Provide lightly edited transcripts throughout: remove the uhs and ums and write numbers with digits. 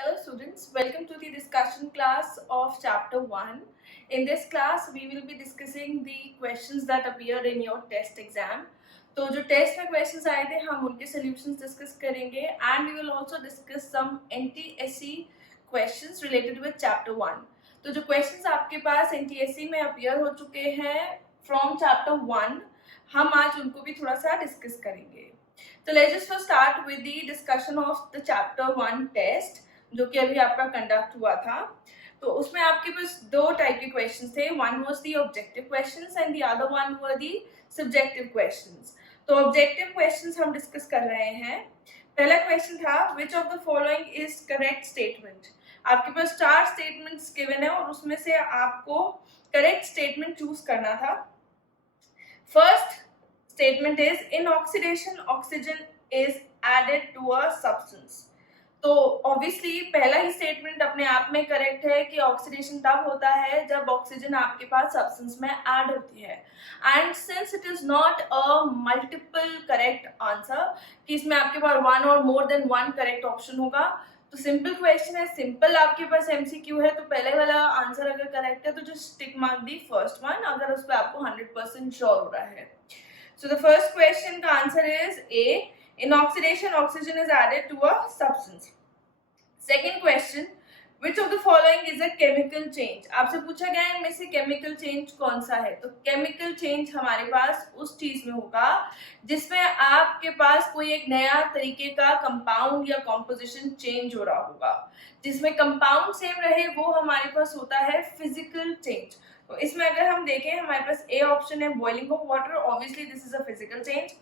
Hello students, welcome to the discussion class of chapter 1. In this class we will be discussing the questions that appeared in your test exam. तो जो test में questions आए थे हम उनके solutions discuss करेंगे and we will also discuss some NTSC questions related with chapter 1. तो जो क्वेश्चंस आपके पास एनटीएससी में अपीयर हो चुके हैं फ्रॉम चैप्टर 1 हम आज उनको भी थोड़ा सा डिस्कस करेंगे. तो let's just start with the discussion of the chapter 1 test जो कि अभी आपका कंडक्ट हुआ था. तो उसमें आपके पास दो टाइप के क्वेश्चंस थे. One was the objective questions and the other one were the subjective questions. तो ऑब्जेक्टिव क्वेश्चंस हम डिस्कस कर रहे हैं. पहला क्वेश्चन था विच of the following is correct statement. आपके पास 4 स्टेटमेंट्स गिवन है और उसमें से आपको करेक्ट स्टेटमेंट चूज करना था. First statement is in oxidation oxygen is added to a substance. तो ऑब्वियसली पहला ही स्टेटमेंट अपने आप में करेक्ट है कि ऑक्सीडेशन तब होता है जब ऑक्सीजन आपके पास सब्सटेंस में ऐड होती है. And since it is not a multiple correct answer कि इसमें आपके पास वन और more than one correct option होगा, तो सिंपल क्वेश्चन है, सिंपल आपके पास एमसीक्यू है, तो पहले वाला आंसर अगर करेक्ट है तो just tick mark the first one अगर उस पर आपको 100% श्योर हो रहा है. सो द फर्स्ट क्वेश्चन का answer is a. In oxidation, oxygen is added to a substance. Second question, which of the following is a chemical change? आपसे पूछा गया है इनमें से chemical change कौन सा है. तो chemical change हमारे पास उस चीज में होगा जिसमें आपके पास कोई एक नया तरीके का कंपाउंड या कॉम्पोजिशन चेंज हो रहा होगा. जिसमें कंपाउंड सेम रहे वो हमारे पास होता है फिजिकल चेंज. तो इसमें अगर हम देखें हमारे पास ए ऑप्शन है boiling of water, obviously this is a physical change.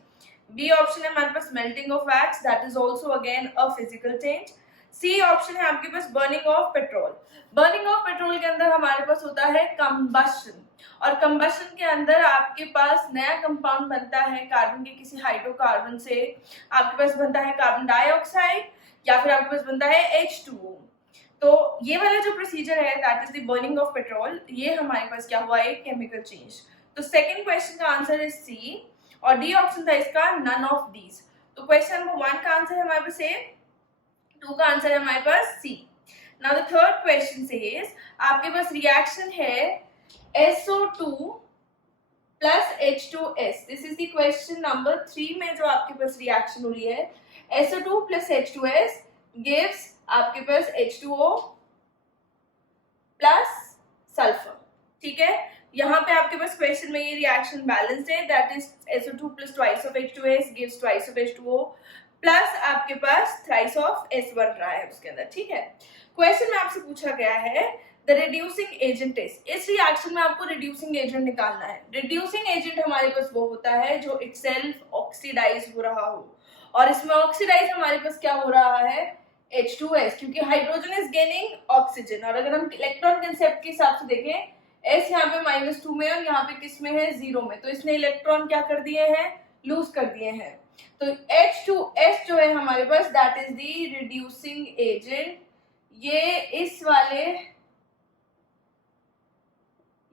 B option है हमारे पास melting of wax, that is also again a physical change. C option है आपके पास burning of petrol. Burning of petrol के अंदर हमारे पास होता है कंबशन, और कंबशन के अंदर आपके पास नया कंपाउंड बनता है कार्बन के किसी हाइड्रोकार्बन से. आपके पास बनता है कार्बन डाइऑक्साइड या फिर आपके पास बनता है H2O. तो ये वाला जो प्रोसीजर है that is the burning of petrol, ये हमारे पास क्या हुआ है केमिकल चेंज. तो सेकेंड क्वेश्चन का आंसर इज सी और डी ऑप्शन था इसका नन ऑफ दीज. तो क्वेश्चन नंबर 1 का आंसर है हमारे पास ए, 2 का आंसर है हमारे पास C. Now the third question says आपके पास रिएक्शन है SO2 plus H2S. This is the question number 3 में जो आपके पास रिएक्शन हो रही है SO2 प्लस H2S गिव्स आपके पास H2O प्लस सल्फर. ठीक है, यहाँ पे आपके पास क्वेश्चन में ये रिएक्शन बैलेंस्ड है, that is SO2 plus twice of H2S gives twice of H2O plus आपके पास थ्राइस ऑफ S बन रहा है उसके अंदर. ठीक है, क्वेश्चन में आपसे पूछा गया है द रिड्यूसिंग एजेंट इज. इस रिएक्शन में आपको रिड्यूसिंग एजेंट निकालना है. रिड्यूसिंग एजेंट हमारे पास वो होता है जो इटसेल्फ ऑक्सीडाइज हो रहा हो, और इसमें ऑक्सीडाइज हमारे पास क्या हो रहा है H2S, क्योंकि हाइड्रोजन इज गेनिंग ऑक्सीजन. और अगर हम इलेक्ट्रॉन कंसेप्ट के हिसाब से देखें S यहाँ पे -2 में और यहाँ पे किस में है 0 में, तो इसने इलेक्ट्रॉन क्या कर दिए हैं लूज कर दिए हैं. तो H2S जो है हमारे पास that is the reducing agent. ये इस वाले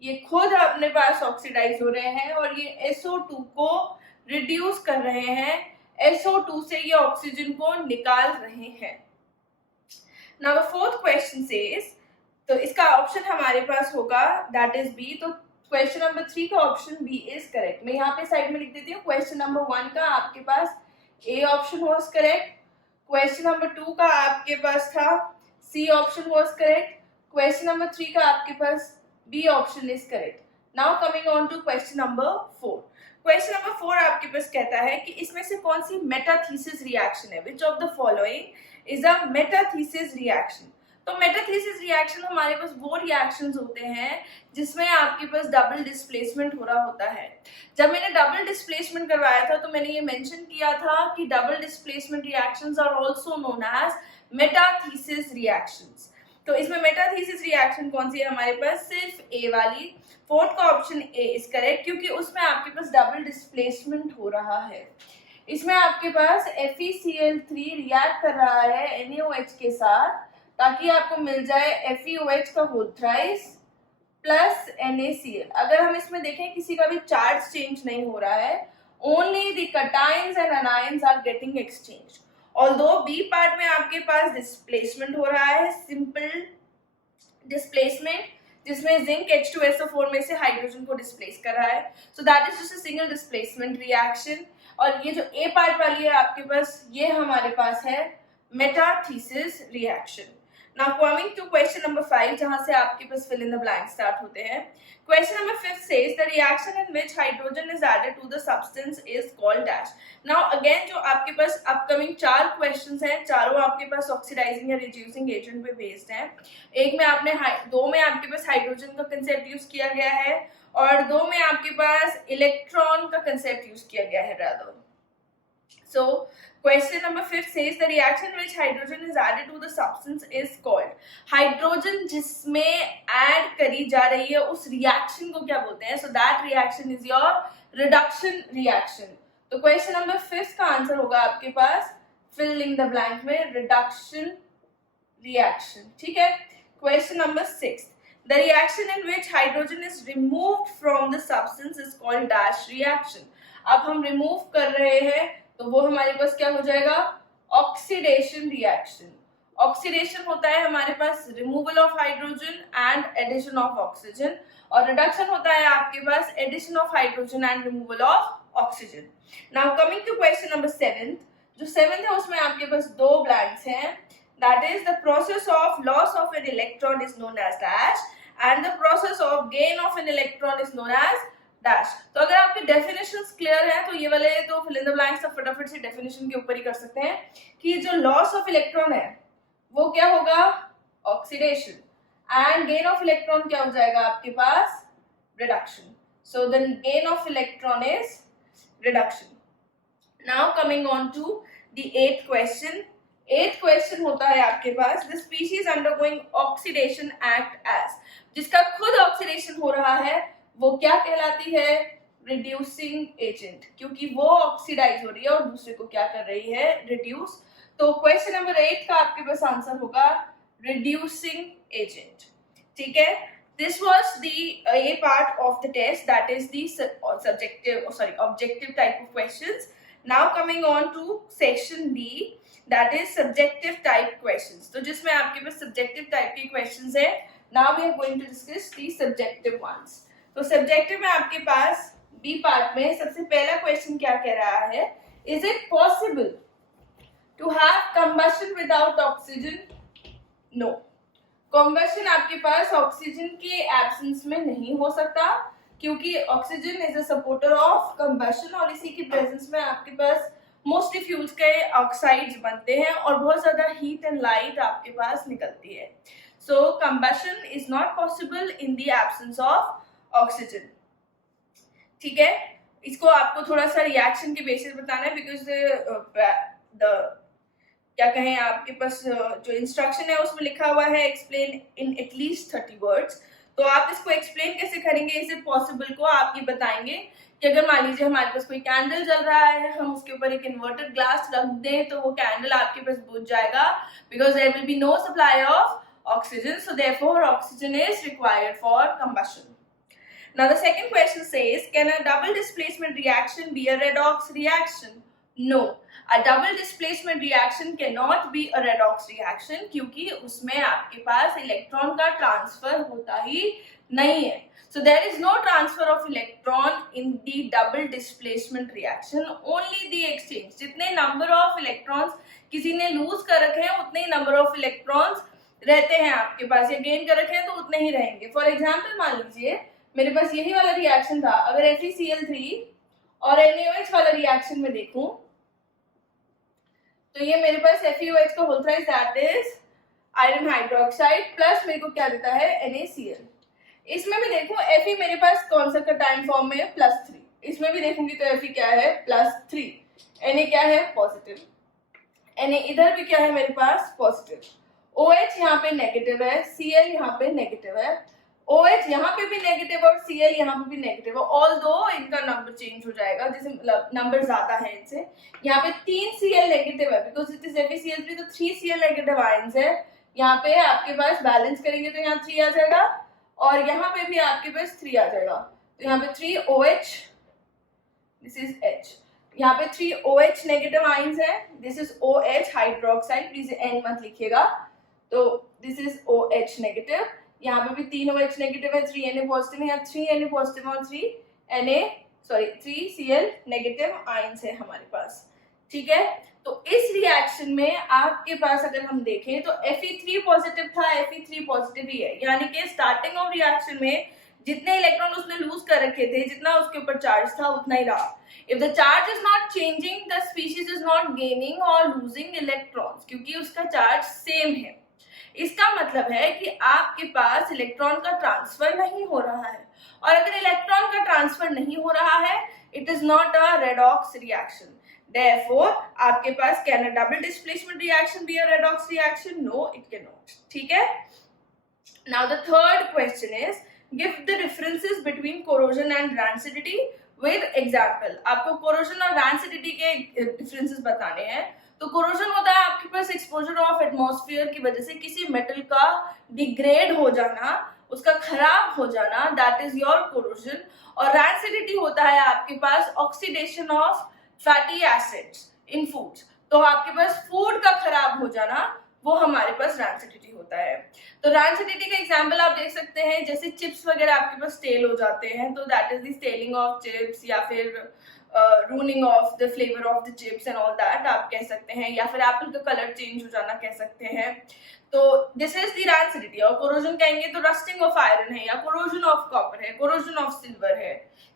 ये खुद अपने पास ऑक्सीडाइज हो रहे हैं और ये SO2 को रिड्यूस कर रहे हैं. SO2 से ये ऑक्सीजन को निकाल रहे हैं. Now the fourth question says, तो इसका ऑप्शन हमारे पास होगा दैट इज बी. तो क्वेश्चन नंबर 3 का ऑप्शन बी इज करेक्ट. मैं यहाँ पे साइड में लिख देती हूँ. क्वेश्चन नंबर 1 का आपके पास A option was correct. Question number 2 का आपके पास था C option was correct. Question number 3 का आपके पास B option is correct. Now coming on to question number 4. Question number 4 आपके पास कहता है कि इसमें से कौन सी मेटाथीसिस रिएक्शन है. Which of the following is a metathesis reaction. तो मेटाथीसिस रिएक्शन हमारे पास वो रिएक्शंस होते हैं जिसमें आपके पास डबल डिस्प्लेसमेंट हो रहा होता है. जब मैंने डबल डिस्प्लेसमेंट करवाया था तो मैंने ये मेंशन किया था कि double displacement reactions are also known as metathesis reactions. तो इसमें मेटाथीसिस रिएक्शन कौन सी है हमारे पास सिर्फ ए वाली. फोर्थ का ऑप्शन ए इज करेक्ट क्योंकि उसमें आपके पास डबल डिस्प्लेसमेंट हो रहा है. इसमें आपके पास FeCl3 रिएक्ट कर रहा है NaOH के साथ ताकि आपको मिल जाए FeOH का होल थ्राइस प्लस NaCl. अगर हम इसमें देखें किसी का भी चार्ज चेंज नहीं हो रहा है, only the cations and anions are getting exchange. Although B part में आपके पास डिस्प्लेसमेंट हो रहा है, सिंपल डिस्प्लेसमेंट, जिसमें जिंक H2SO4 में से हाइड्रोजन को डिस्प्लेस कर रहा है, so that is just a single displacement reaction. और ये जो ए पार्ट वाली है आपके पास, ये हमारे पास है metathesis reaction. Now coming to question number 5, जहां से आपके पास fill in the blank start होते हैं। Question number 5 says the reaction in which hydrogen is added to the substance is called dash. Now again जो आपके पास अपकमिंग 4 क्वेश्चंस हैं, चारों आपके पास ऑक्सीडाइजिंग या रिड्यूसिंग एजेंट पे बेस्ड हैं। एक में आपने दो में आपके पास हाइड्रोजन का कंसेप्ट यूज किया गया है, और दो में आपके पास इलेक्ट्रॉन का कंसेप्ट यूज किया गया है rather. So question number 5 says the reaction in which hydrogen is added to the substance is called, hydrogen जिसमें ऐड करी जा रही है उस रिएक्शन को क्या बोलते हैं? So that reaction is your reduction reaction. तो क्वेश्चन नंबर 5 का आंसर होगा आपके पास fill in the blank में reduction reaction, ठीक है। Question number 6, the reaction in which hydrogen is removed from the substance is called dash reaction. अब हम remove कर रहे हैं तो वो हमारे पास क्या हो जाएगा? Oxidation reaction. ऑक्सीडेशन होता है हमारे पास removal of hydrogen and addition of oxygen, और रिडक्शन होता है आपके पास addition of hydrogen and removal of oxygen. Now coming to question number 7, जो 7th है उसमें आपके पास 2 ब्लैंक्स हैं। That is the process of loss of an electron is known as dash and the process of gain of an electron is known as dash. तो अगर आपके definitions clear है तो ये वाले तो फिल इन द ब्लैंक्स आप फटाफट से डेफिनेशन के ऊपर ही कर सकते हैं कि जो लॉस ऑफ इलेक्ट्रॉन है वो क्या होगा? Oxidation, and gain of electron क्या हो जाएगा आपके पास? Reduction. So the gain of electron is reduction. Now coming on to the 8th question. 8th question होता है आपके पास the species undergoing oxidation act as, जिसका खुद ऑक्सीडेशन हो रहा है वो क्या कहलाती है? रिड्यूसिंग एजेंट, क्योंकि वो ऑक्सीडाइज हो रही है और दूसरे को क्या कर रही है? रिड्यूस। तो क्वेश्चन नंबर 8 का आपके पास आंसर होगा रिड्यूसिंग एजेंट, ठीक है। This was the A part of the test, that is the objective type of questions. Now coming on to section B, that is subjective type questions. तो जिसमें आपके पास सब्जेक्टिव टाइप के questions है। Now we are going to discuss the subjective ones. तो subjective में आपके पास बी पार्ट में सबसे पहला क्वेश्चन क्या कह रहा है? Is it possible to have combustion without oxygen? No, combustion आपके पास ऑक्सीजन के एब्सेंस में नहीं हो सकता, क्योंकि oxygen is a supporter of combustion, और इसी की प्रेजेंस में आपके पास मोस्टली फ्यूल्स के ऑक्साइड्स बनते हैं और बहुत ज्यादा हीट एंड लाइट आपके पास निकलती है। So combustion is not possible in the absence of oxygen, ठीक है। इसको आपको थोड़ा सा रिएक्शन के बेसिस बताना है, बिकॉज द क्या कहें आपके पास जो इंस्ट्रक्शन है उसमें लिखा हुआ है एक्सप्लेन इन एटलीस्ट 30 वर्ड्स। तो आप इसको एक्सप्लेन कैसे करेंगे? इज इट पॉसिबल को आप ये बताएंगे कि अगर मान लीजिए हमारे पास कोई कैंडल जल रहा है, हम उसके ऊपर एक इन्वर्टेड ग्लास रख दें तो वो कैंडल आपके पास बुझ जाएगा, because there will be no supply of oxygen, so therefore oxygen is required for combustion. Now the second question says, can a double displacement reaction be a redox reaction? No, a double displacement reaction cannot be a redox reaction, क्योंकि उसमें आपके पास electron का transfer होता ही नहीं है। So there is no transfer of electron in the double displacement reaction, only the exchange. जितने number of electrons किसी ने lose कर रखे हैं उतने ही number of electrons रहते हैं आपके पास, या gain कर रखे हैं तो उतने ही रहेंगे। For example मान लीजिए मेरे पास यही वाला रिएक्शन था, अगर FeCl3 और NaOH वाला रिएक्शन में देखूं तो ये मेरे पास FeOH का whole thrice that is iron hydroxide plus मेरे को क्या देता है? NaCl। इसमें भी देखूं Fe मेरे पास कौन सा का टाइम फॉर्म में है? +3। इसमें भी देखूंगी तो Fe क्या है? +3। Na क्या है? पॉजिटिव। Na इधर भी क्या है मेरे पास? पॉजिटिव। OH यहाँ पे नेगेटिव है, Cl यहाँ पे नेगेटिव है, OH यहाँ पे भी नेगेटिव और Cl यहाँ पे भी नेगेटिव है, ऑल्दो इनका नंबर चेंज हो जाएगा, जैसे नंबर ज्यादा है इनसे। यहाँ पे 3 Cl नेगेटिव है बिकॉज इट इज FeCl3, तो 3 Cl नेगेटिव आयंस है। यहाँ पे आपके पास बैलेंस करेंगे तो यहाँ 3 आ जाएगा, और यहाँ पे भी आपके पास 3 आ जाएगा, तो यहाँ पे 3 OH, दिस इज H, यहाँ पे 3 OH नेगेटिव आइंस है, this is OH hydroxide, please N मत लिखिएगा, तो दिस इज OH नेगेटिव। यहाँ पे भी 3 OH नेगेटिव है, 3 Na पॉजिटिव है, 3 Na पॉजिटिव और 3 Cl नेगेटिव आइंस है हमारे पास, ठीक है। तो इस रिएक्शन में आपके पास अगर हम देखें तो Fe3 पॉजिटिव था, Fe3 पॉजिटिव ही है, यानी कि स्टार्टिंग ऑफ रिएक्शन में जितने इलेक्ट्रॉन उसने लूज कर रखे थे, जितना उसके ऊपर चार्ज था उतना ही रहा। If the charge is not changing, the species is not gaining और लूजिंग इलेक्ट्रॉन्स, क्योंकि उसका चार्ज सेम है। इसका मतलब है कि आपके पास इलेक्ट्रॉन का ट्रांसफर नहीं हो रहा है, और अगर इलेक्ट्रॉन का ट्रांसफर नहीं हो रहा है, it is not a redox reaction. Therefore, आपके पास can a double displacement reaction be a redox reaction? No, it cannot. ठीक है? Now the third question is, give the differences between corrosion and rancidity with example. आपको corrosion और rancidity के differences बताने हैं। तो corrosion होता है आपके पास exposure of atmosphere की वजह से किसी metal का degrade हो जाना, उसका खराब हो जाना, that is your corrosion। और rancidity होता है आपके पास oxidation of fatty acids in foods, तो आपके पास फूड का खराब हो जाना, वो हमारे पास रैंसिडिटी होता है। तो रैंसिडिटी का एग्जांपल आप देख सकते हैं, जैसे चिप्स वगैरह आपके पास स्टेल हो जाते हैं, तो that is the staling of chips, या फिर running off the flavour of the chips and all that आप कह सकते हैं, या फिर एप्पल का कलर चेंज हो जाना कह सकते हैं। तो दिस इज द रैंसिडिटी। और कोरोजन कहेंगे तो रस्टिंग ऑफ आयरन है, या कोरोजन ऑफ कॉपर है, कोरोजन ऑफ सिल्वर है,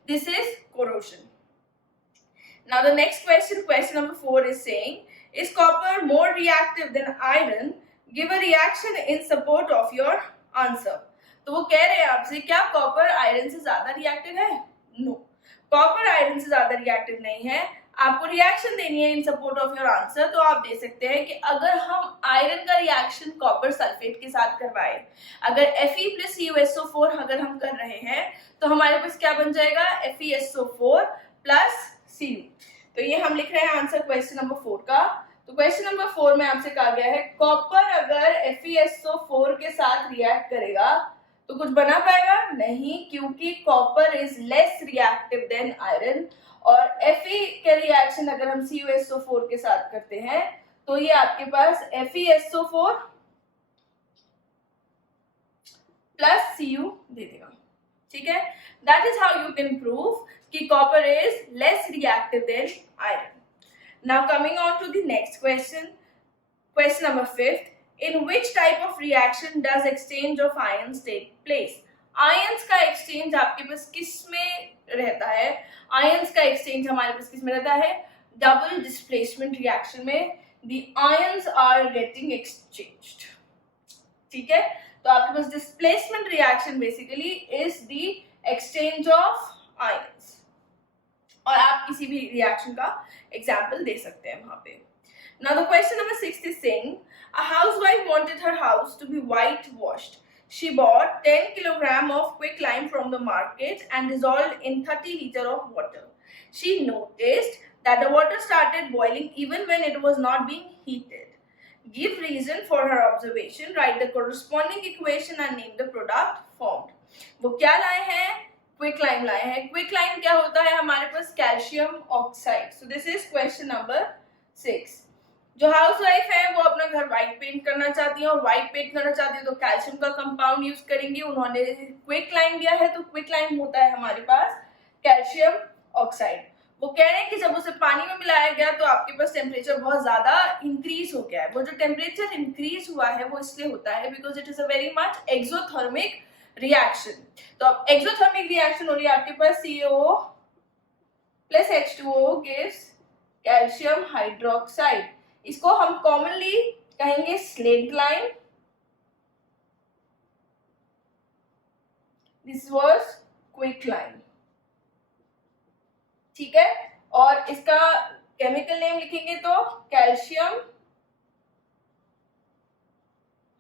this is corrosion. Now the next question, question number 4 is saying, is copper more reactive than iron? Give a reaction in support of your answer. तो वो कह रहे हैं आपसे, क्या copper iron से ज्यादा रिएक्टिव है? नो, कॉपर आयरन से ज्यादा रिएक्टिव नहीं है। आपको रिएक्शन देनी है इन सपोर्ट ऑफ योर आंसर, तो आप दे सकते हैं कि अगर हम आयरन का रिएक्शन कॉपर सल्फेट के साथ करवाएं, अगर Fe plus CuSO4 अगर हम कर रहे हैं, तो हमारे पास क्या बन जाएगा? FeSO4 plus Cu। तो ये हम लिख रहे हैं आंसर क्वेश्चन नंबर 4 का। तो क्वेश्चन नंबर 4 में आपसे कहा गया है, कॉपर अगर FeSO4 के साथ रिएक्ट करेगा तो कुछ बना पाएगा? नहीं, क्योंकि copper is less reactive than iron. और Fe के रिएक्शन अगर हम CuSO4 के साथ करते हैं, तो ये आपके पास FeSO4 प्लस Cu दे देगा, ठीक है। That is how you can prove कि copper is less reactive than iron. Now coming on to the next question, question number 5. In which type of reaction does exchange of ions take place? Ions का exchange आपके पास किस में रहता है? Ions का exchange हमारे पास किस में रहता है? Double displacement reaction में the ions are getting exchanged, ठीक है। तो आपके पास displacement reaction basically is the exchange of ions, और आप किसी भी रिएक्शन का एग्जाम्पल दे सकते हैं वहां पे। Now the question number 6 is saying, a housewife wanted her house to be whitewashed. She bought 10 kilogram of quicklime from the market and dissolved in 30 liter of water. She noticed that the water started boiling even when it was not being heated. Give reason for her observation. Write the corresponding equation and name the product formed. वो क्या लाए हैं? Quicklime लाए हैं। Quicklime क्या होता है? हमारे पास calcium oxide. So this is question number 6। जो हाउसवाइफ है वो अपना घर व्हाइट पेंट करना चाहती है, और व्हाइट पेंट करना चाहती है तो कैल्शियम का कंपाउंड यूज करेंगे। उन्होंने क्विकलाइम दिया है, तो क्विकलाइम होता है हमारे पास कैल्शियम ऑक्साइड। वो कह रहे हैं कि जब उसे पानी में मिलाया गया तो आपके पास टेम्परेचर बहुत ज्यादा इंक्रीज हो गया है। वो जो टेम्परेचर इंक्रीज हुआ है वो इसलिए होता है because it is a very much exothermic reaction. तो अब एक्सोथर्मिक रिएक्शन हो रही है आपके पास, CaO plus H2O gives calcium hydroxide. इसको हम कॉमनली कहेंगे slaked lime. This was quicklime, ठीक है। और इसका केमिकल नेम लिखेंगे तो कैल्शियम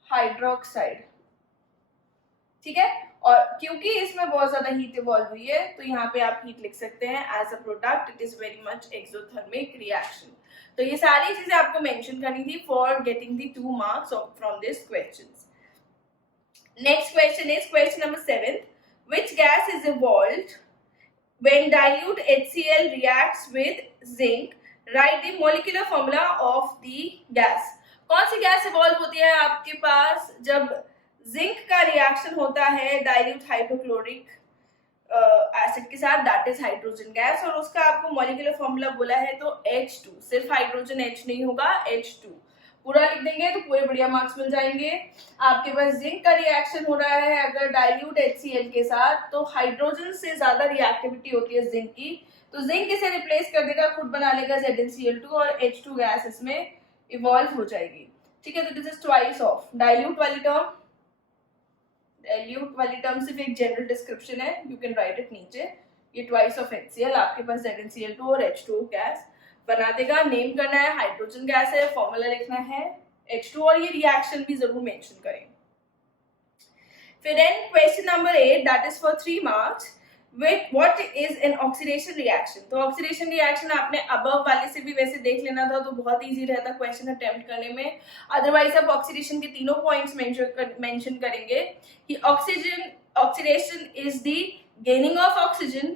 हाइड्रोक्साइड, ठीक है। और क्योंकि इसमें बहुत ज्यादा हीट इवॉल्व हुई है, तो यहाँ पे आप हीट लिख सकते हैं as a product. It is very much exothermic reaction. तो ये सारी चीजें आपको मेंशन करनी थी for getting the 2 marks from this questions. Next question is question number 7. Which gas is evolved when dilute HCl reacts with zinc, write the molecular formula of the gas. कौन सी gas evolve होती है आपके पास जब zinc का reaction होता है dilute hydrochloric acid के साथ, दैट इज हाइड्रोजन गैस, और उसका आपको मॉलिक्यूलर फॉर्मूला बोला है तो H2, सिर्फ हाइड्रोजन H नहीं होगा, H2 पूरा लिख देंगे तो पूरे बढ़िया मार्क्स मिल जाएंगे। आपके पास जिंक का रिएक्शन हो रहा है अगर डाइल्यूट HCl के साथ, तो हाइड्रोजन से ज्यादा रिएक्टिविटी होती है जिंक की, तो जिंक इसे रिप्लेस कर देगा, खुद बना लेगा ZnCl2 और H2 गैस इसमें इवॉल्व हो जाएगी। ठीक है, तो this is twice of dilute वाली टर्म। डाइल्यूट वाली टर्म सिर्फ एक जनरल डिस्क्रिप्शन है, यू कैन राइट इट नीचे। ये ट्वाइस ऑफ HCl, आपके पास ZnCl2 और H2 गैस बना देगा। नेम करना है, हाइड्रोजन गैस है, फॉर्मूला लिखना है H2 और ये रिएक्शन भी जरूर मेंशन करें। फिर then question number 8 that is for 3 marks, with what is an oxidation reaction. तो ऑक्सीडेशन रिएक्शन आपने अबव वाले से भी वैसे देख लेना था, तो बहुत इजी रहता क्वेश्चन अटेम्प्ट करने में। अदरवाइज आप ऑक्सीडेशन के तीनों पॉइंट्स मेंशन करेंगे कि oxidation is the gaining of oxygen,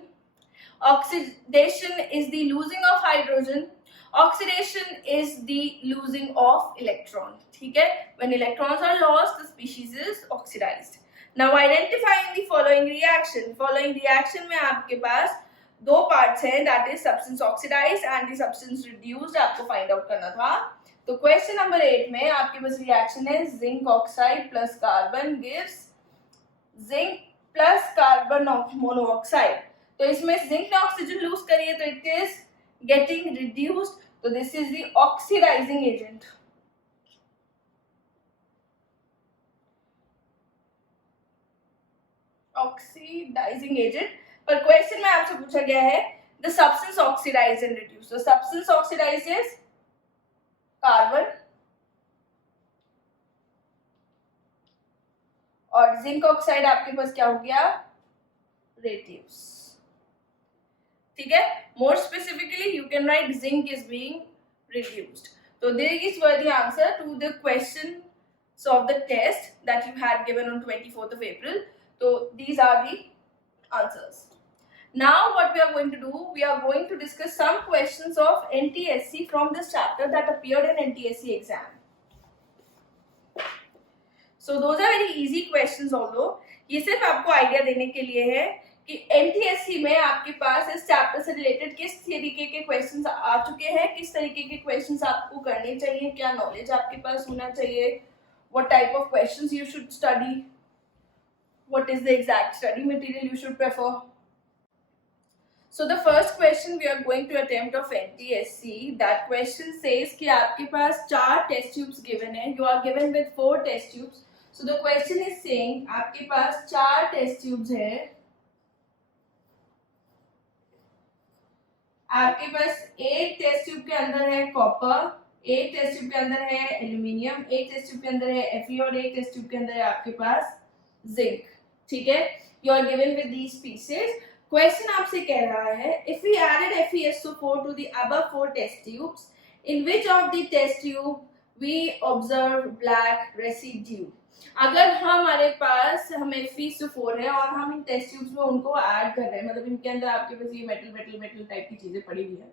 oxidation is the losing of hydrogen, oxidation is the losing of electron. ठीक है, when electrons are lost the species is oxidized. Now identifying the following reaction. Following reaction में आपके पास दो parts हैं, that is substance oxidized and the substance reduced, आपको find out करना था। तो क्वेश्चन नंबर 8 में आपके पास रिएक्शन है zinc oxide plus carbon gives zinc plus carbon monoxide. तो इसमें जिंक ने ऑक्सीजन लूज करी है तो इट इज गेटिंग रिड्यूस्ड, तो this is the oxidizing agent. Oxidizing agent पर क्वेश्चन में आपसे पूछा गया है the substance oxidize and reduce. तो सब्सटेंस ऑक्सीडाइजेस कार्बन और जिंक ऑक्साइड आपके पास क्या हो गया, रिड्यूस। ठीक है, more specifically you can write zinc is being reduced. तो this was the answer to the questions of the test that you had given on 24th of April. So these are the answers. Now what we are going to do, we are going to discuss some questions of NTSC from this chapter that appeared in NTSC exam. So those are very easy questions, although ये सिर्फ आपको idea देने के लिए है कि NTSC में आपके पास इस चैप्टर से रिलेटेड किस तरीके के क्वेश्चंस आ चुके हैं, किस तरीके के क्वेश्चंस आपको करने चाहिए, क्या नॉलेज आपके पास होना चाहिए, what type of questions you should study, what is the exact study material you should prefer. So the first question we are going to attempt of NTSC, that question says कि आपके पास 4 test tubes given है, you are given with 4 test tubes. So the question is saying आपके पास 4 test tubes है, आपके पास एक test tube के अंदर है कॉपर, एक टेस्ट ट्यूब के अंदर है एल्यूमिनियम, एक टेस्ट ट्यूब के अंदर है Fe और एक टेस्ट ट्यूब के अंदर है आपके पास जिंक। ठीक है, you are given with these pieces. Question आपसे कह रहा है if we added FeSO4 to the above 4 test tubes, in which of the test tube we observe black residue. अगर हमारे पास हमें FeSO4 है और हम इन टेस्ट ट्यूब्स में उनको ऐड कर रहे हैं, मतलब इनके अंदर आपके पास ये मेटल टाइप की चीजें पड़ी हुई है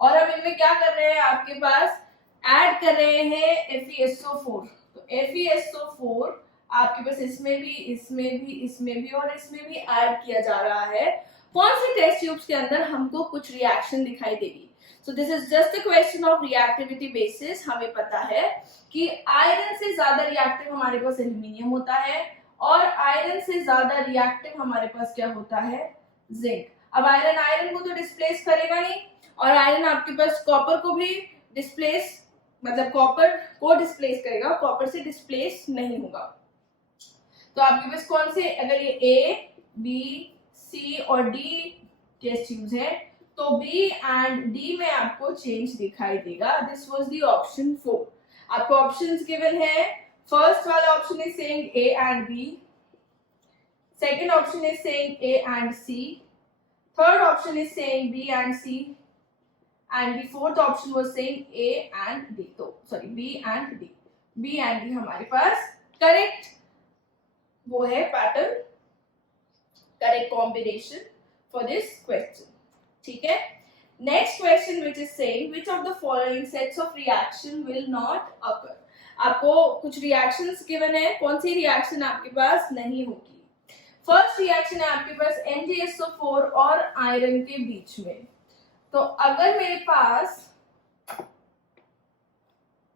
और हम इनमें क्या कर रहे हैं, आपके पास ऐड कर रहे हैं FeSO4। तो FeSO4 आपके पास इसमें भी और इसमें भी ऐड किया जा रहा है। कौन से टेस्ट ट्यूब्स के अंदर हमको कुछ रिएक्शन दिखाई देगी। सो this is just a question of reactivity basis. हमें पता है कि आयरन से ज्यादा रिएक्टिव हमारे पास एल्यूमिनियम होता है और आयरन से ज्यादा रिएक्टिव हमारे पास क्या होता है, जिंक। अब आयरन को तो डिस्प्लेस करेगा नहीं और आयरन आपके पास कॉपर को भी डिस्प्लेस, मतलब कॉपर को डिस्प्लेस करेगा, कॉपर से डिस्प्लेस नहीं होगा। तो आपके पास कौन से, अगर ये A, B, C और D टेस्ट ट्यूब्स है तो B एंड D में आपको चेंज दिखाई देगा। This was the option 4। आपको ऑप्शंस गिवन है, फर्स्ट वाला option is saying A and B, second option is saying A and C, third option is saying B and C and the fourth option was saying A and D. तो sorry B and D, B and D हमारे पास correct वो है pattern, correct combination for this question. ठीक है, next question which is saying which of the following sets of reaction will not occur. आपको कुछ reactions given है, कौन सी रिएक्शन आपके पास नहीं होगी. फर्स्ट रिएक्शन है आपके पास MgSO4 और आयरन के बीच में. तो अगर मेरे पास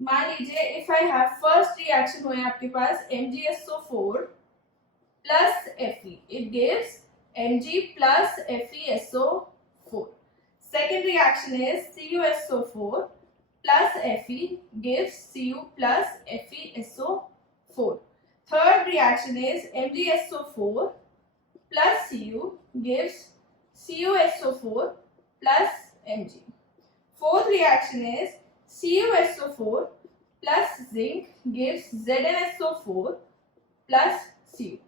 मान लीजिए if I have first reaction हुए आपके पास MgSO4 plus Fe, it gives Mg plus FeSO4. Second reaction is CuSO4 plus Fe gives Cu plus FeSO4. Third reaction is MgSO4 plus Cu gives CuSO4 plus Mg. Fourth reaction is CuSO4 plus zinc gives ZnSO4 plus Cu.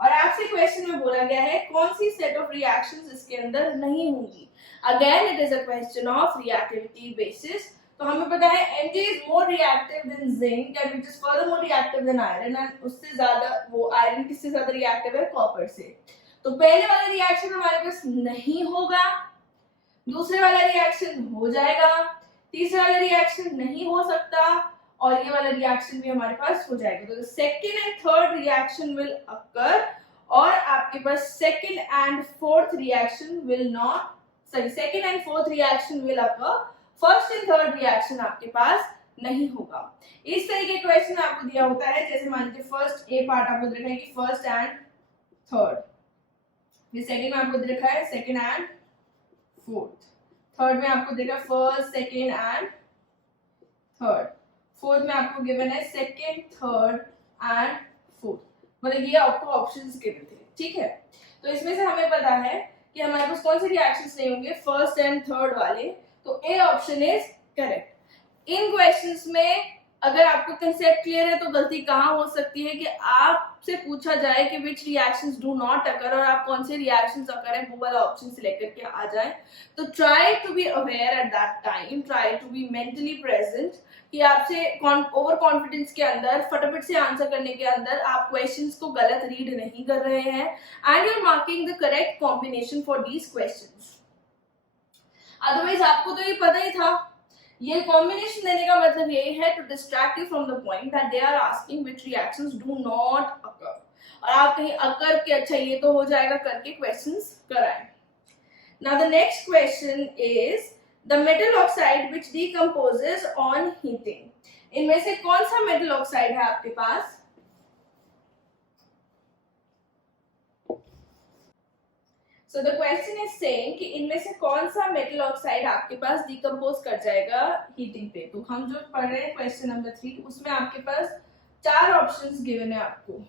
और आपसे question में बोला गया है कौन सी set of reactions इसके अंदर नहीं होंगी. Again it is a question of reactivity basis. तो हमें पता है Mg is more reactive than zinc and which is further more reactive than iron, and उससे ज्यादा वो आयरन किससे ज्यादा रिएक्टिव है, कॉपर से. तो पहले वाला रिएक्शन हमारे पास नहीं होगा, दूसरे वाला रिएक्शन हो जाएगा, तीसरा वाला रिएक्शन नहीं हो सकता, और ये वाला रिएक्शन भी हमारे पास हो जाएगा. तो second and third reaction will occur, और आपके पास second and fourth reaction will not, sorry second and fourth reaction will occur, first and third reaction आपके पास नहीं होगा. इस तरीके का क्वेश्चन आपको दिया होता है. जैसे मान लीजिए फर्स्ट ए पार्ट आपको दे रखा है कि फर्स्ट एंड थर्ड, फिर सेकंड में आपको दे रखा है सेकंड एंड फोर्थ, थर्ड में आपको दे रखा है first second and third, fourth में आपको गिवन है सेकंड थर्ड एंड फोर्थ. मतलब ये आपको ऑप्शंस गिवन थे. ठीक है, तो इसमें से हमें पता है कि हमारे पास कौन से रिएक्शंस नहीं होंगे, फर्स्ट एंड थर्ड वाले. तो A option is correct. In questions में अगर आपको कंसेप्ट क्लियर है तो गलती कहाँ हो सकती है कि आपसे पूछा जाए कि विच रिएक्शंस डू नॉट अकर, और आप कौन से रिएक्शंस अकर है वो वाला ऑप्शन सिलेक्ट करके आ जाए. तो try to be aware at that time, try to be mentally present, कि आपसे ओवर कॉन्फिडेंस के अंदर फटाफट से आंसर करने के अंदर आप क्वेश्चंस को गलत रीड नहीं कर रहे हैं, and you are marking the correct combination for these questions. Otherwise आपको तो ये पता ही था. ये कॉम्बिनेशन देने का मतलब ये है to distract you from the point that they are asking which reactions do not occur, और आप कहीं अकर के अच्छा ये तो हो जाएगा करके क्वेश्चंस कराएं. Now the next question is the metal oxide which decomposes on heating. इनमें से कौन सा मेटल ऑक्साइड है आपके पास? So the question is saying कि इनमें से कौन सा मेटल ऑक्साइड आपके पास डिकम्पोज कर जाएगा हीटिंग पे. तो हम जो पढ़ रहे हैं क्वेश्चन नंबर 3, उसमें आपके पास 4 ऑप्शंस गिवन है आपको.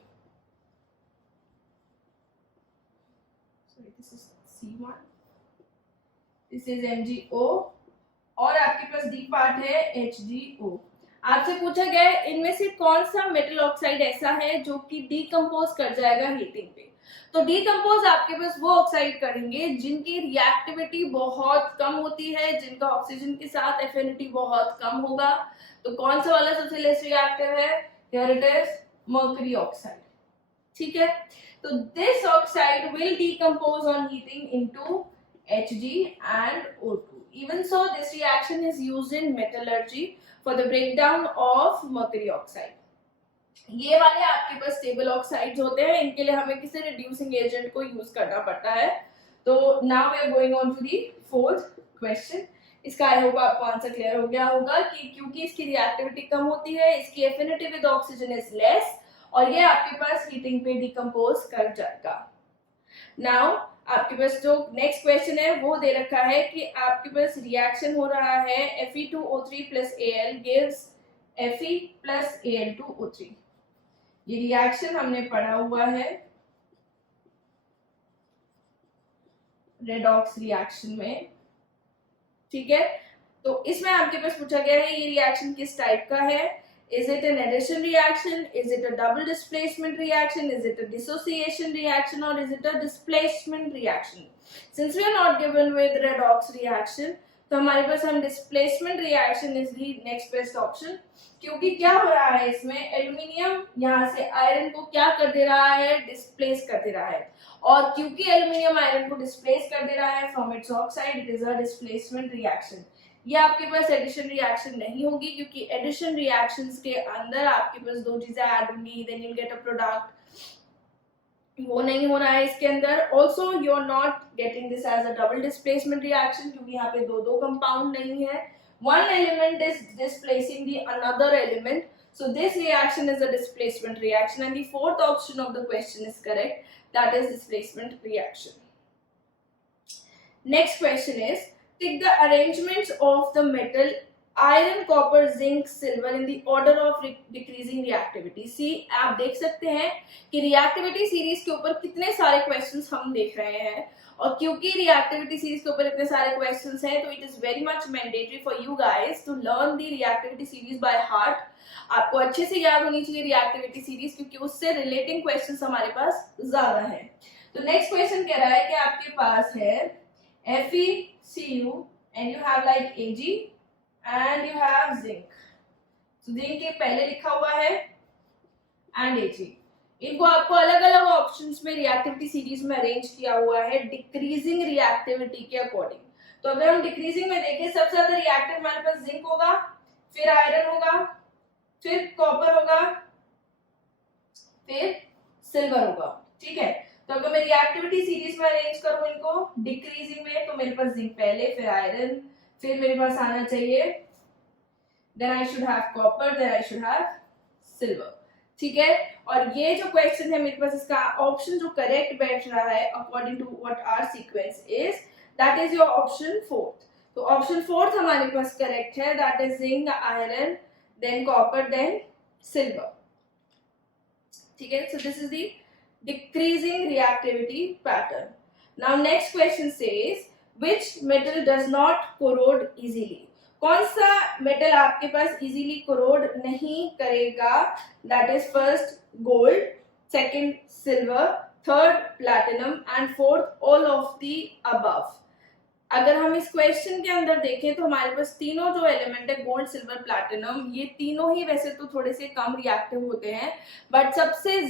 This is C1, this is MgO, और आपके पास डी पार्ट है HgO. आपसे पूछा गया है इनमें से कौन सा मेटल ऑक्साइड ऐसा है जो कि डिकम्पोज कर जाएगा हीटिंग पे. तो डिकम्पोज आपके पास वो ऑक्साइड करेंगे जिनकी रिएक्टिविटी बहुत कम होती है, जिनका ऑक्सीजन के साथ एफिनिटी बहुत कम होगा. तो कौन सा वाला सबसे लेस रिएक्टिव है? Here it is mercury oxide. ठीक है, तो this oxide will decompose on heating into Hg and O2. Even so, this reaction is used in metallurgy for the breakdown of mercury oxide. ये वाले आपके पास stable oxides होते हैं, इनके लिए हमें किसी रिड्यूसिंग एजेंट को यूज करना पड़ता है. तो now we are going on to the fourth question. इसका आई होप आपको आंसर क्लियर हो गया होगा कि क्योंकि इसकी रिएक्टिविटी कम होती है, इसकी affinity with oxygen is less, और ये आपके पास हीटिंग पे डिकम्पोज कर जाएगा. नाउ आपके पास जो नेक्स्ट क्वेश्चन है वो दे रखा है कि आपके पास रिएक्शन हो रहा है Fe2O3 plus Al gives Fe plus Al2O3. ये रिएक्शन हमने पढ़ा हुआ है रेडॉक्स रिएक्शन में. ठीक है, तो इसमें आपके पास पूछा गया है ये रिएक्शन किस टाइप का है. Is it an addition reaction? Is it a double displacement reaction? Is it a dissociation reaction, or is it a displacement reaction? Since we are not given with redox reaction, तो हमारे पास हम displacement reaction is the next best option, क्योंकि क्या हो रहा है इसमें, aluminium यहाँ से आयरन को क्या कर दे रहा है, डिस्प्लेस कर दे रहा है, और क्योंकि एल्यूमिनियम आयरन को डिस्प्लेस कर दे रहा है from its oxide, it is a displacement reaction. ये आपके पास एडिशन रिएक्शन नहीं होगी, क्योंकि एडिशन रिएक्शंस के अंदर आपके पास दो चीजें ऐड होंगी, then you get a product, वो नहीं हो रहा है इसके अंदर। Also you are not getting this as a double displacement reaction, क्योंकि यहाँ पे दो दो कंपाउंड नहीं है, one element is displacing the another element, so this reaction is a displacement reaction, and the fourth option of the question is correct, that is displacement reaction. Next question is, take the arrangements of the metal iron, copper, zinc, silver in the order of decreasing reactivity. See, आप देख सकते हैं कि reactivity series के ऊपर कितने सारे questions हम देख रहे हैं, और क्योंकि reactivity series के ऊपर इतने सारे questions हैं, तो it is very much mandatory for you guys to learn the reactivity series by heart. आपको अच्छे से याद होनी चाहिए reactivity series, क्योंकि उससे relating questions हमारे पास ज्यादा हैं। तो next question कह रहा है कि आपके पास है FeCu and you have like Ag and you have zinc. So zinc के पहले लिखा हुआ है and Ag, इनको आपको अलग अलग ऑप्शंस में रिएक्टिविटी सीरीज में अरेंज किया हुआ है डिक्रीजिंग रिएक्टिविटी के अकॉर्डिंग। तो अगर हम डिक्रीजिंग में देखें, सबसे ज्यादा रिएक्टिव हमारे पास जिंक होगा, फिर आयरन होगा, फिर कॉपर होगा, फिर सिल्वर होगा, ठीक है। तो अगर मैं रिएक्टिविटी सीरीज में अरेंज करूं इनको डिक्रीजिंग में, तो मेरे पास जिंक पहले, फिर आयरन, फिर मेरे पास आना चाहिए, then I should have copper, then I should have silver, ठीक है। और ये जो क्वेश्चन है मेरे पास, इसका ऑप्शन जो करेक्ट बैठ रहा है according to what our sequence is, that is your option fourth. तो ऑप्शन फोर्थ हमारे पास करेक्ट है, that is zinc, iron, then copper, then silver, ठीक है। So this is the decreasing reactivity pattern. Now next question says, which metal does not corrode easily? कौन सा metal आपके पास easily corrode नहीं करेगा? That is first gold, second silver, third platinum and fourth all of the above. अगर हम इस question के अंदर देखें तो हमारे पास तीनों जो एलिमेंट है, गोल्ड, सिल्वर, प्लैटिनम, ये तीनों ही वैसे तो थोड़े से कम रिएक्टिव होते हैं, बट सबसे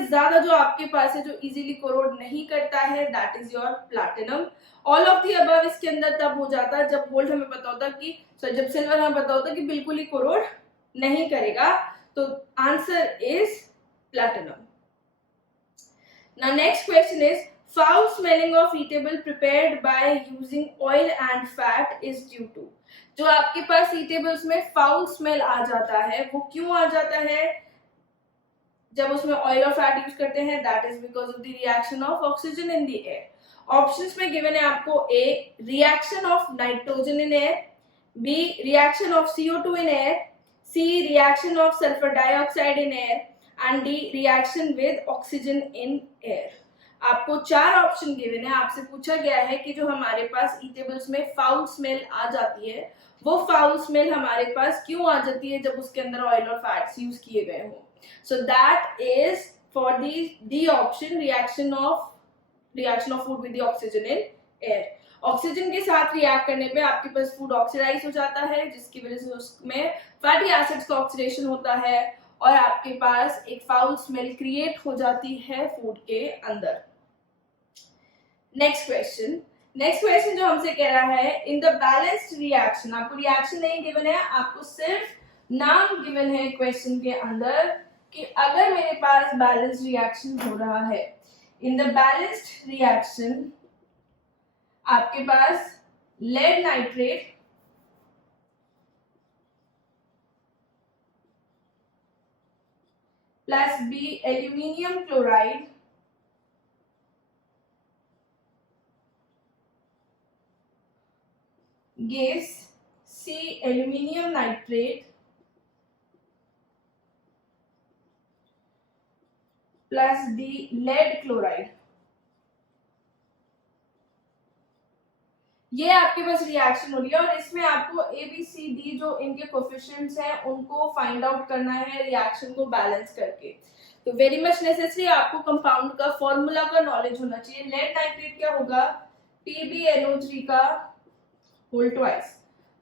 ज्यादा जो आपके पास है जो इजीली कोरोड नहीं करता है, that is your platinum. All of the above इसके अंदर तब हो जाता है जब गोल्ड हमें पता होता कि, जब सिल्वर हमें पता होता कि बिल्कुल ही कोरोड नहीं करेगा। तो answer is platinum. Now next question is, foul smelling of eatable prepared by using oil and fat is due to। जो आपके पास eatables में foul smell आ जाता है, वो क्यों आ जाता है जब उसमें ऑयल और फैट यूज करते हैं? That is because of the reaction of oxygen in the air. Options में गिवन है आपको, A reaction of nitrogen in air, B reaction of CO2 in air, C reaction of sulphur dioxide in air, and D reaction with oxygen in air. आपको चार option given है। आपसे पूछा गया है कि जो हमारे पास ईटेबल्स में फाउल स्मेल आ जाती है, वो फाउल स्मेल हमारे पास क्यों आ जाती है जब उसके अंदर ऑयल और फैट्स यूज किए गए हों। So that is for the option, reaction of food with the oxygen in air। Oxygen के साथ रिएक्ट करने पे आपके पास फूड ऑक्सीडाइज हो जाता है, जिसकी वजह से उसमें फैटी एसिड्स का ऑक्सीडेशन होता है और आपके पास एक फाउल स्मेल क्रिएट हो जाती है फूड के अंदर। नेक्स्ट क्वेश्चन जो हमसे कह रहा है, इन द बैलेंस्ड रिएक्शन, आपको रिएक्शन नहीं गिवन है, आपको सिर्फ नाम गिवन है क्वेश्चन के अंदर कि अगर मेरे पास बैलेंस्ड रिएक्शन हो रहा है, इन द बैलेंस्ड रिएक्शन आपके पास lead nitrate plus B aluminium chloride gives C aluminium nitrate plus D lead chloride। ये आपके पास रिएक्शन हो रही है और इसमें आपको ABCD जो इनके कोफिशिएंट्स हैं उनको फाइंड आउट करना है रिएक्शन को बैलेंस करके। तो वेरी मच नेसेसरी आपको कंपाउंड का फॉर्मूला का नॉलेज होना चाहिए। लेड नाइट्रेट क्या होगा? PbNO3 का whole twice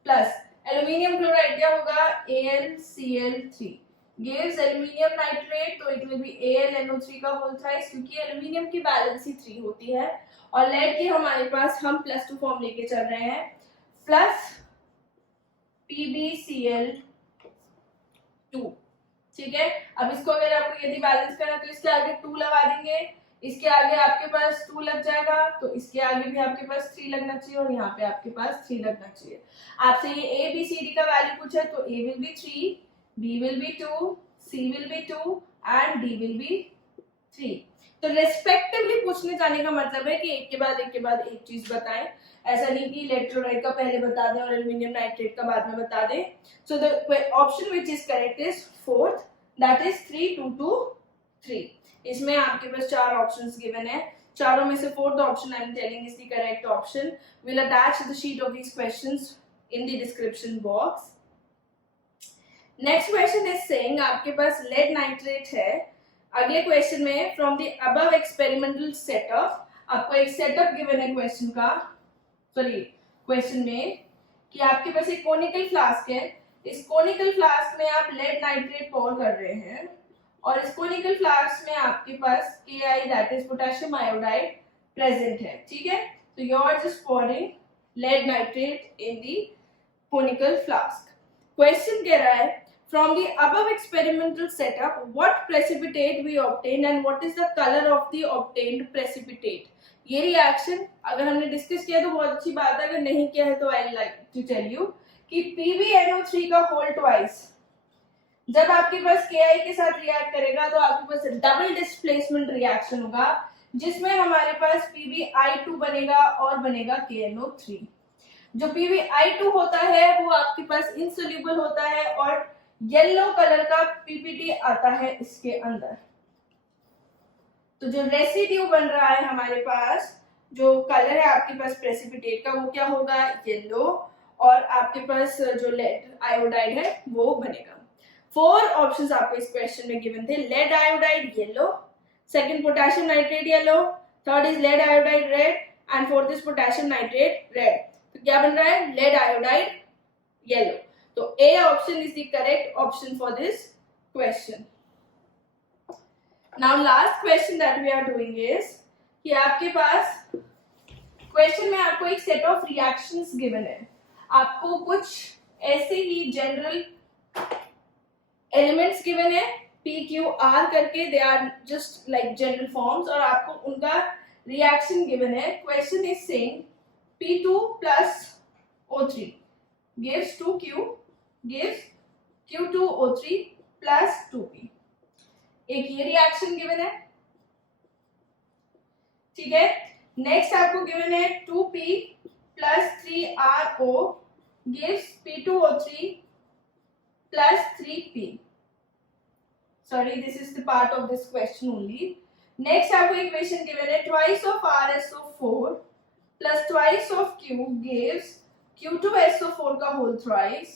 plus aluminium chloride क्या होगा AlCl3 gives एल्यूमिनियम नाइट्रेट, तो इट विल बी AlNO3 का होल थ्राइस, क्योंकि एल्यूमिनियम की वैलेंसी 3 होती है और लेड की हमारे पास हम +2 फॉर्म लेके चल रहे हैं प्लस PbCl2, ठीक है। अब इसको अगर आपको यदि बैलेंस करना तो इसके आगे 2 लगा देंगे, इसके आगे आपके पास 2 लग जाएगा, तो इसके आगे भी आपके पास 3 लगना चाहिए और यहाँ पे आपके पास 3 लगना चाहिए। आपसे ये ABCD का वैल्यू पूछा है तो A will be 3, B will be 2, C will be 2 and D will be 3। तो रेस्पेक्टिवली पूछने जाने का मतलब है कि एक के बाद एक चीज बताएं, ऐसा नहीं कि लेड क्लोराइड का पहले बता दें और एल्यूमिनियम नाइट्रेट का बाद में बता दें। So the option which is correct is fourth, that is 3 2 2 3। इसमें आपके पास 4 ऑप्शंस गिवन है, चारों में से fourth option I am telling is the correct option. Will attach the sheet of these questions in the description box. Next question is saying आपके पास lead nitrate है। अगले क्वेश्चन में from the above experimental setup, आपको एक setup given है question में कि आपके पास एक कोनिकल फ्लास्क है, इस कोनिकल फ्लास्क में आप लेड नाइट्रेट पोर कर रहे हैं और इस कोनिकल फ्लास्क में आपके पास Ki that is potassium iodide present है, ठीक है। तो you are just pouring lead nitrate in the conical flask. Question कह रहा है from the above experimental setup what precipitate we obtain and what is the color of the obtained precipitate। ये reaction अगर हमने डिस्कस किया तो बहुत अच्छी बात है, अगर नहीं किया है तो I like to tell you कि PbNO3 का होल ट्वाइस जब आपके पास Ki के साथ रिएक्ट करेगा तो आपके पास डबल डिस्प्लेसमेंट रिएक्शन होगा जिसमें हमारे पास PbI2 बनेगा और बनेगा KNO3। जो PbI2 होता है वो आपके पास इनसोल्यूबल होता है और येलो कलर का PPT आता है इसके अंदर। तो जो रेसिड्यू बन रहा है हमारे पास, जो कलर है आपके पास प्रेसिपिटेट का वो क्या होगा येलो, और आपके पास जो लेड आयोडाइड है वो बनेगा। 4 ऑप्शंस आपको इस क्वेश्चन में गिवन थे। Lead iodide yellow, second potassium nitrate yellow, third is lead iodide red and fourth is potassium nitrate red. तो क्या बन रहा है लेड आयोडाइड येलो। तो A option is the correct option for this question. Now last question that we are doing is कि आपके पास question में आपको एक सेट ऑफ रिएक्शंस गिवन है, आपको कुछ ऐसे ही जनरल एलिमेंट्स गिवन है PQR करके, they are just like general forms और आपको उनका रिएक्शन गिवन है। Question is saying P2 plus O3 gives 2Q gives Q2O3 plus 2P। एक ये रिएक्शन गिवन है, ठीक है। नेक्स्ट आपको गिवन है 2P plus 3RO gives P2O3 plus 3P। Sorry, this is the part of this question only. Next आपको equation given है twice of RSO4 plus twice of Q gives Q2SO4 का whole thrice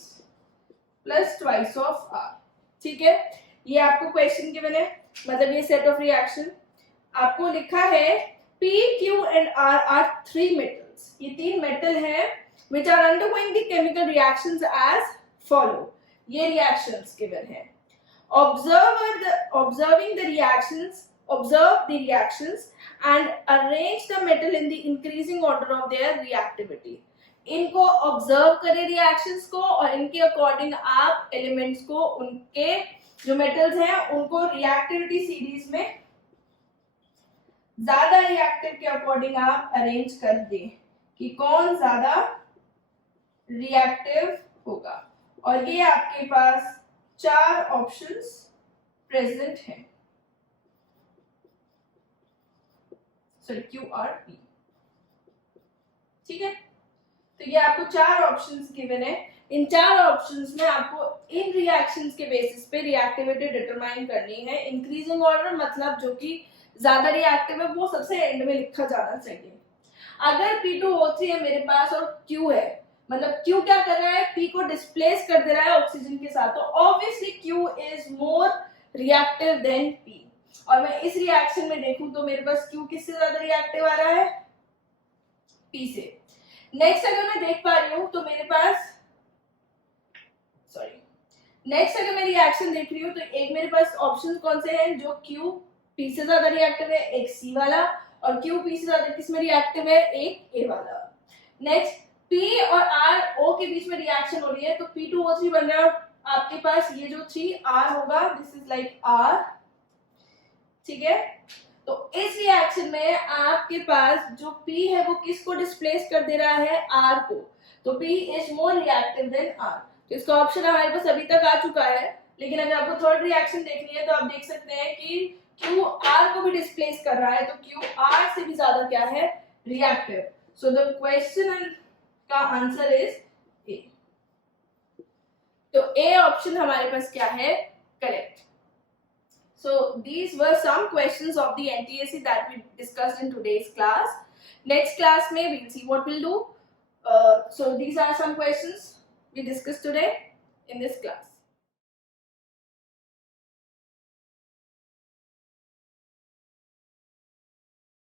plus twice of R, ठीक है। ये आपको question given है, मतलब ये सेट ऑफ रिएक्शन आपको लिखा है P, Q and R are 3 metals। ये 3 मेटल हैं which are undergoing the chemical reactions as follow। ये reactions given है। Observe the reactions and arrange the metal in the increasing order of their reactivity। इनको observe करें reactions को और इनके according आप एलिमेंट्स को, उनके जो मेटल्स हैं उनको रिएक्टिविटी सीरीज में ज्यादा रिएक्टिव के अकॉर्डिंग आप अरेंज कर दें कि कौन ज्यादा रिएक्टिव होगा। और ये आपके पास 4 ऑप्शंस प्रेजेंट हैं, सॉरी QRP, ठीक है। तो ये आपको 4 ऑप्शंस गिवन है। इन 4 ऑप्शंस में आपको इन रिएक्शंस के बेसिस पे रिएक्टिविटी डिटरमाइन करनी है। इंक्रीजिंग ऑर्डर मतलब जो कि ज्यादा रिएक्टिव है वो सबसे एंड में लिखा जाना चाहिए। अगर P2O3 है मेरे पास और Q है, मतलब Q क्या कर रहा है P को डिस्प्लेस कर दे रहा है ऑक्सीजन के साथ, तो obviously Q is more reactive than P। और मैं इस रिएक्शन में देखूं तो मेरे पास Q किससे ज्यादा रिएक्टिव आ रहा है P से। नेक्स्ट अगर मैं देख पा रही हूँ तो मेरे पास नेक्स्ट अगर मैं रिएक्शन देख रही हूँ तो एक मेरे पास ऑप्शन कौन से हैं जो Q P से ज्यादा रिएक्टिव है, एक C वाला, और Q P से ज्यादा किसमें रिएक्टिव है, एक A वाला। नेक्स्ट P और R O के बीच में रिएक्शन हो रही है तो P2O3 बन रहा है और आपके पास ये जो 3R होगा, दिस इज लाइक R, ठीक है। तो इस रिएक्शन में आपके पास जो P है वो किसको डिस्प्लेस कर दे रहा है, R को, तो P is more reactive than R। तो इसका ऑप्शन हमारे पास अभी तक आ चुका है, लेकिन अगर आपको थर्ड रिएक्शन देखनी है तो आप देख सकते हैं कि Q R को भी डिस्प्लेस कर रहा है, तो Q R से भी ज्यादा क्या है, रिएक्टिव। सो द क्वेश्चन का आंसर इज ए। तो ए ऑप्शन हमारे पास क्या है, correct. So these were some questions of the NTSC that we discussed in today's class. Next class may we'll see what we'll do. So these are some questions we discussed today in this class.